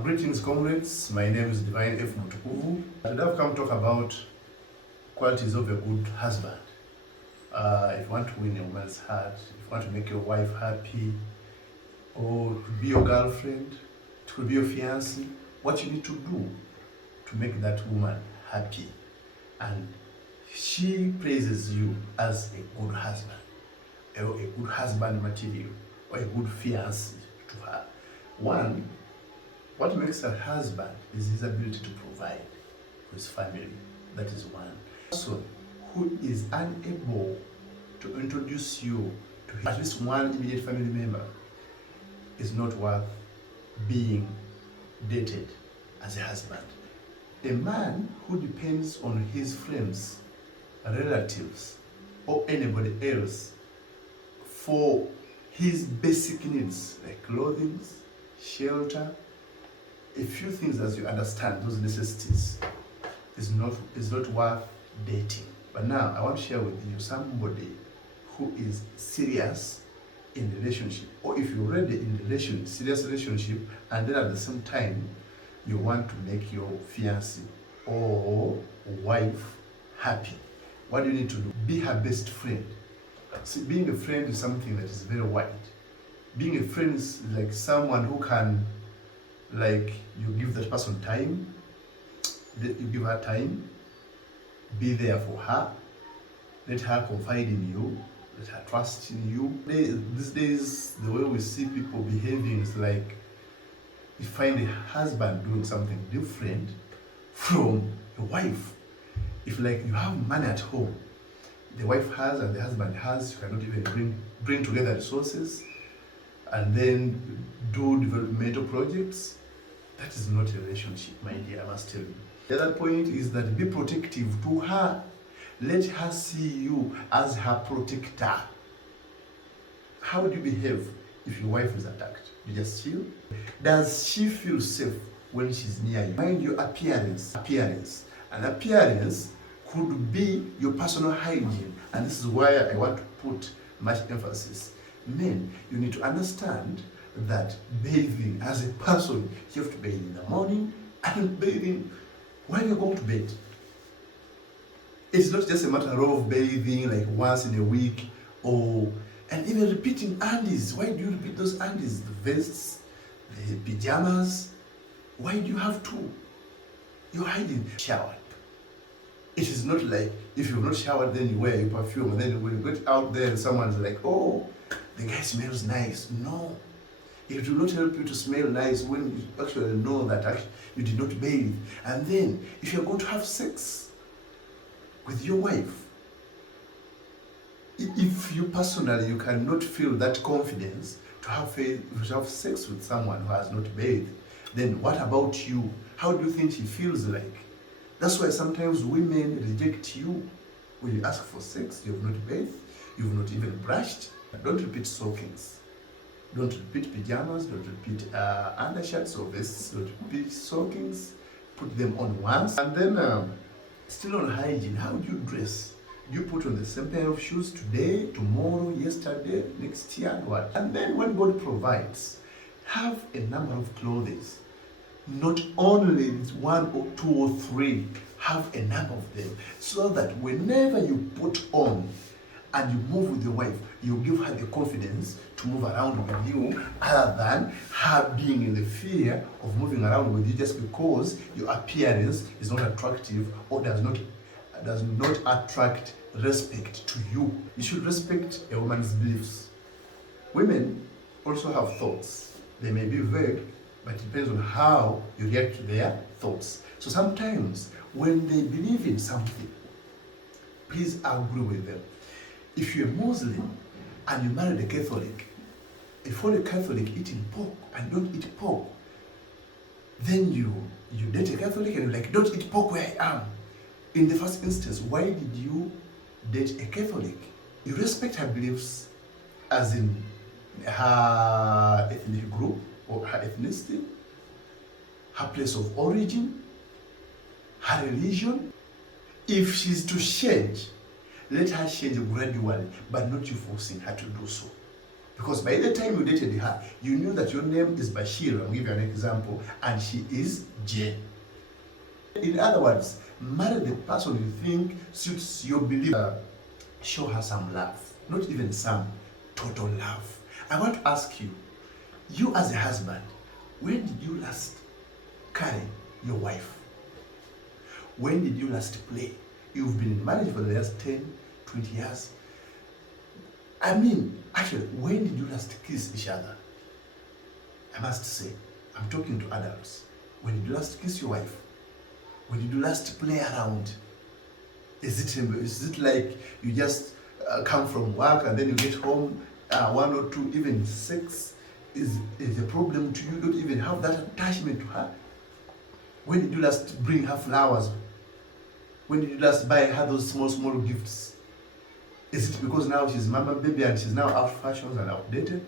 Greetings, comrades. My name is Divine F. Mutukuvu. Today I've come to talk about qualities of a good husband. If you want to win a woman's heart, if you want to make your wife happy, or it could be your girlfriend, it could be your fiancé, what you need to do to make that woman happy, and she praises you as a good husband, or a good husband material, or a good fiancé to her. One, what makes a husband is his ability to provide for his family. That is one. Person who is unable to introduce you to at least one immediate family member is not worth being dated as a husband. A man who depends on his friends, relatives, or anybody else for his basic needs like clothing, shelter, a few things as you understand those necessities is not worth dating. But now I want to share with you somebody who is serious in relationship, or if you're already in serious relationship, and then at the same time you want to make your fiancé or wife happy. What do you need to do? Be her best friend. See, being a friend is something that is very wide. Being a friend is like someone who can, like, you give that person time, you give her time, be there for her, let her confide in you, let her trust in you. These days, the way we see people behaving is like, you find a husband doing something different from a wife. If like you have money at home, the wife has and the husband has, you cannot even bring together resources and then do developmental projects. That is not a relationship, my dear, I must tell you. The other point is that be protective to her. Let her see you as her protector. How do you behave if your wife is attacked? You just chill? Does she feel safe when she's near you? Mind your appearance. And appearance could be your personal hygiene. And this is why I want to put much emphasis. Men, you need to understand that bathing as a person, you have to bathe in the morning and bathing while you're going to bed. It's not just a matter of bathing like once in a week, and even repeating undies. Why do you repeat those undies? The vests, the pajamas. Why do you have to? You're hiding. Shower. It is not like if you've not showered, then you wear your perfume, and then when you get out there, someone's like, oh, the guy smells nice. No. It will not help you to smell nice when you actually know that you did not bathe. And then, if you're going to have sex with your wife, if you personally, you cannot feel that confidence to have sex with someone who has not bathed, then what about you? How do you think she feels like? That's why sometimes women reject you when you ask for sex. You have not bathed, you have not even brushed. Don't repeat soakings. Don't repeat pajamas, don't repeat undershirts or vests, don't repeat soakings. Put them on once. And then, still on hygiene, how do you dress? Do you put on the same pair of shoes today, tomorrow, yesterday, next year, what? And then when God provides, have a number of clothes. Not only one or two or three, have a number of them, so that whenever you put on and you move with your wife, you give her the confidence to move around with you, other than her being in the fear of moving around with you just because your appearance is not attractive or does not attract respect to you. You should respect a woman's beliefs. Women also have thoughts. They may be vague, but it depends on how you react to their thoughts. So sometimes when they believe in something, please agree with them. If you're a Muslim and you married a Catholic, if you're a Catholic eating pork and don't eat pork, then you date a Catholic and you're like, don't eat pork where I am. In the first instance, why did you date a Catholic? You respect her beliefs, as in her ethnic group or her ethnicity, her place of origin, her religion. If she's to change, let her change gradually, but not you forcing her to do so. Because by the time you dated her, you knew that your name is Bashir, I'll give you an example, and she is Jane. In other words, marry the person you think suits your belief. Show her some love, not even some, total love. I want to ask you, you as a husband, when did you last carry your wife? When did you last play? You've been in marriage for the last 10, 20 years. I mean, actually, when did you last kiss each other? I must say, I'm talking to adults. When did you last kiss your wife? When did you last play around? Is it like you just come from work and then you get home, 1 or 2, even sex is a problem to you? You don't even have that attachment to her. When did you last bring her flowers? When did you last buy her those small gifts? Is it because now she's mama baby and she's now out of fashion and outdated?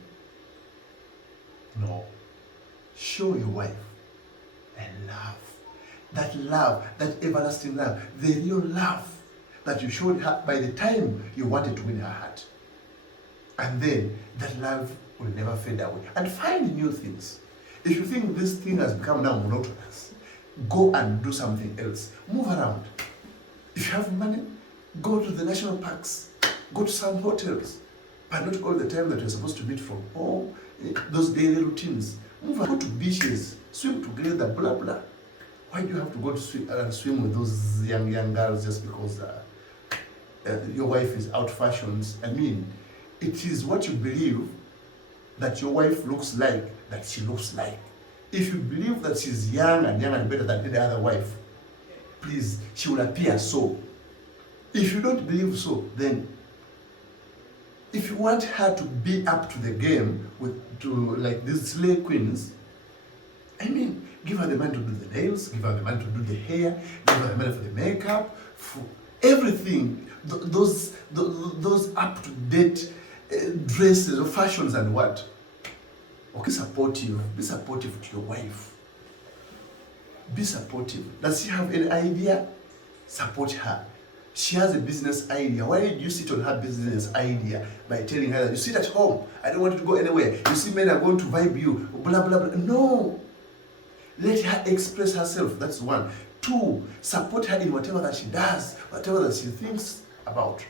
No. Show your wife love, that everlasting love, the real love that you showed her by the time you wanted to win her heart. And then that love will never fade away. And find new things. If you think this thing has become now monotonous, go and do something else. Move around. If you have money, go to the national parks, go to some hotels, but not all the time that you're supposed to meet from home, those daily routines. Move around, go to beaches, swim together, blah, blah. Why do you have to go to swim with those young girls just because your wife is out fashioned? I mean, it is what you believe that your wife looks like that she looks like. If you believe that she's young and better than any other wife, please, she will appear so. If you don't believe so, then if you want her to be up to the game like these slay queens, I mean, give her the money to do the nails, give her the money to do the hair, give her the money for the makeup, for everything. Those up-to-date dresses or fashions and what. Okay, be supportive to your wife. Be supportive. Does she have an idea? Support her. She has a business idea. Why did you sit on her business idea by telling her that you sit at home, I don't want you to go anywhere, you see men are going to vibe you, blah, blah, blah. No. Let her express herself. That's 1. 2, support her in whatever that she does, whatever that she thinks about.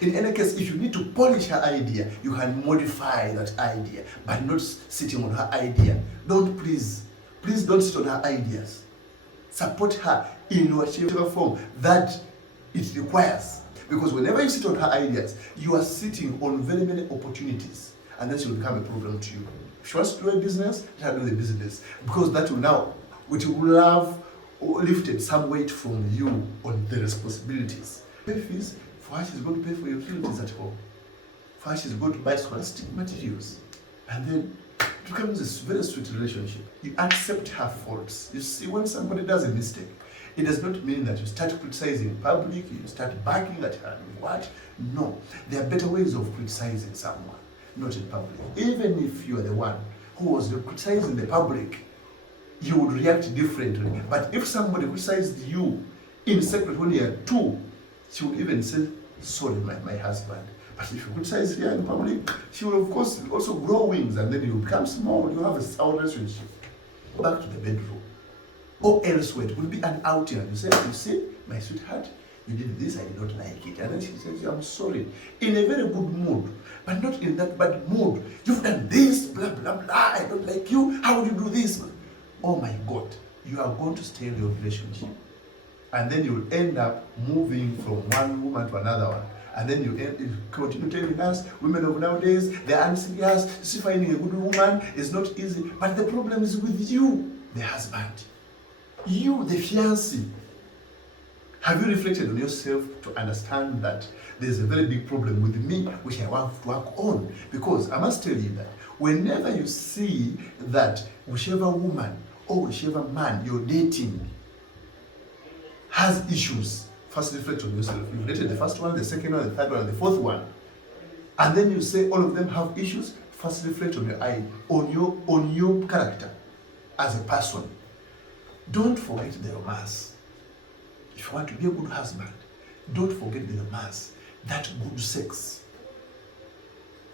In any case, if you need to polish her idea, you can modify that idea, but not sitting on her idea. Please don't sit on her ideas. Support her in whatever form that it requires. Because whenever you sit on her ideas, you are sitting on very many opportunities, and then she will become a problem to you. If she wants to do a business, let her do the business. Because that will have lifted some weight from you on the responsibilities. Pay fees for her, she's going to pay for your utilities at home. For her, she's going to buy scholastic materials. And then it becomes a very sweet relationship. You accept her faults. You see, when somebody does a mistake, it does not mean that you start criticizing in public, you start barking at her. What? No. There are better ways of criticizing someone, not in public. Even if you are the one who was criticizing the public, you would react differently. But if somebody criticized you in secret when you are 2, she would even say, sorry, my husband. But if you criticize her in public, she will of course also grow wings, and then you become small, you have a sound relationship. Go back to the bedroom. Or elsewhere, it will be an outing, and you say, you see, my sweetheart, you did this, I did not like it. And then she says, I'm sorry. In a very good mood, but not in that bad mood. You've done this, blah, blah, blah, I don't like you. How would you do this? Oh my God, you are going to stay in your relationship. And then you will end up moving from one woman to another one. And then you continue telling us, women of nowadays, they are unserious. See, finding a good woman is not easy. But the problem is with you, the husband. You, the fiancé. Have you reflected on yourself to understand that there's a very big problem with me, which I want to work on? Because I must tell you that whenever you see that whichever woman or whichever man you're dating has issues, first reflect on yourself. You've dated the first one, the second one, the third one, and the fourth one. And then you say all of them have issues. First reflect on your character as a person. Don't forget the romance. If you want to be a good husband, don't forget the romance, that good sex.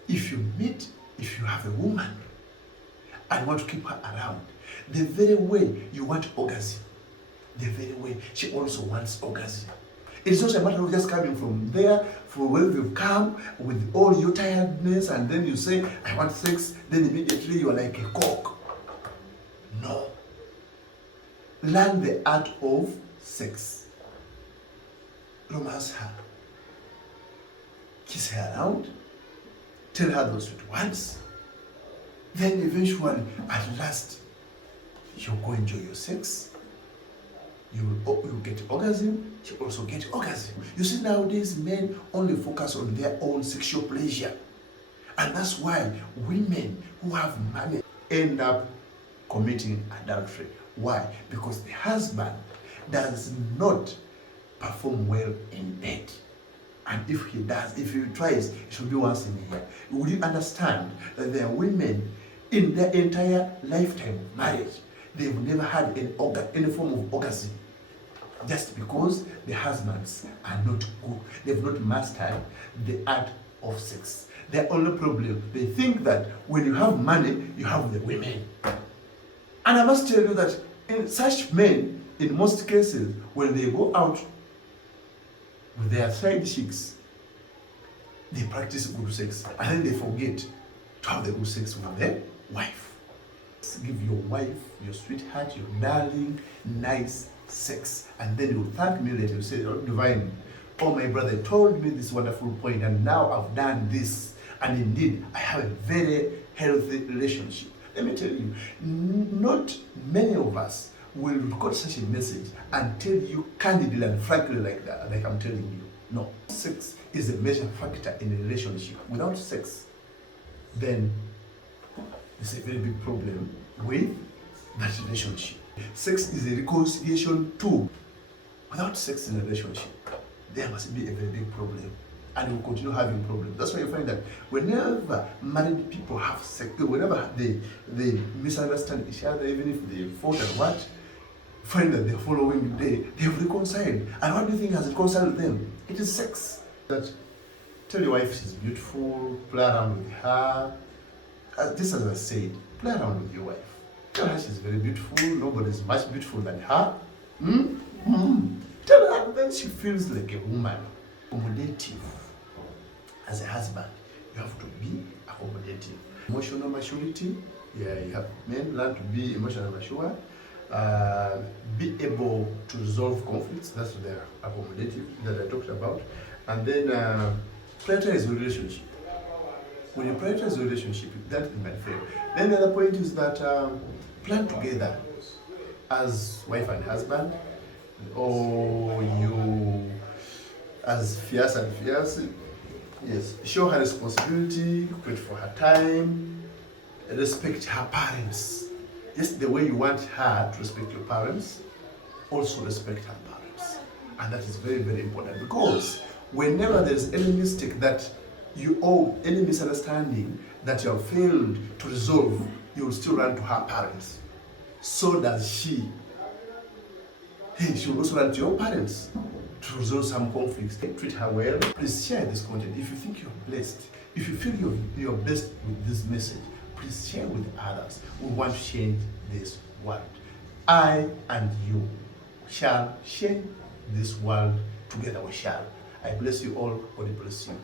If you meet if you have a woman and want to keep her around, the very way you want orgasm, the very way she also wants orgasm. It's not a matter of just coming from there, from where you've come, with all your tiredness, and then you say, I want sex, then immediately you are like a cock. No. Learn the art of sex. Romance her. Kiss her around. Tell her those sweet words. Then eventually, at last, you'll go enjoy your sex. You'll get orgasm, she also get orgasm. You see, nowadays men only focus on their own sexual pleasure. And that's why women who have money end up committing adultery. Why? Because the husband does not perform well in bed. And if he does, if he tries, it should be once in a year. Would you understand that there are women in their entire lifetime of marriage, they've never had any form of orgasm, just because the husbands are not good. They've not mastered the art of sex. Their only problem, they think that when you have money, you have the women. And I must tell you that in such men, in most cases, when they go out with their side chicks, they practice good sex, and then they forget to have the good sex with their wife. Give your wife, your sweetheart, your darling, nice sex, and then you'll thank me later. You say, oh, Divine, oh, my brother told me this wonderful point, and now I've done this, and indeed I have a very healthy relationship. Let me tell you, not many of us will record such a message and tell you candidly and frankly like that, like I'm telling you. No, sex is a major factor in a relationship. Without sex, then it's a very big problem with that relationship. Sex is a reconciliation tool. Without sex in a relationship, there must be a very big problem, and we'll continue having problems. That's why you find that whenever married people have sex, whenever they misunderstand each other, even if they fought and what, find that the following day they've reconciled. And what do you think has reconciled them? It is sex. That tell your wife she's beautiful, play around with her. Just as I said, play around with your wife. Tell her she's very beautiful, nobody's much beautiful than her. Tell her that she feels like a woman. Accommodative. As a husband, you have to be accommodative. Emotional maturity, yeah, you have men learn to be emotionally mature. Be able to resolve conflicts, that's the accommodative that I talked about. And then prioritize relationship. When you prioritize the relationship, that is my fail. Then the other point is that plan together as wife and husband, or you as fiancé and fiancé. Yes, show her responsibility, wait for her time, respect her parents. Just the way you want her to respect your parents, also respect her parents. And that is very, very important, because whenever there is any mistake that you owe, any misunderstanding that you have failed to resolve, you will still run to her parents. So does she. Hey, she will also run to your parents to resolve some conflicts. Treat her well. Please share this content. If you think you're blessed, if you feel you're blessed with this message, please share with others. We want to change this world. I and you shall change this world together. We shall. I bless you all. God bless you.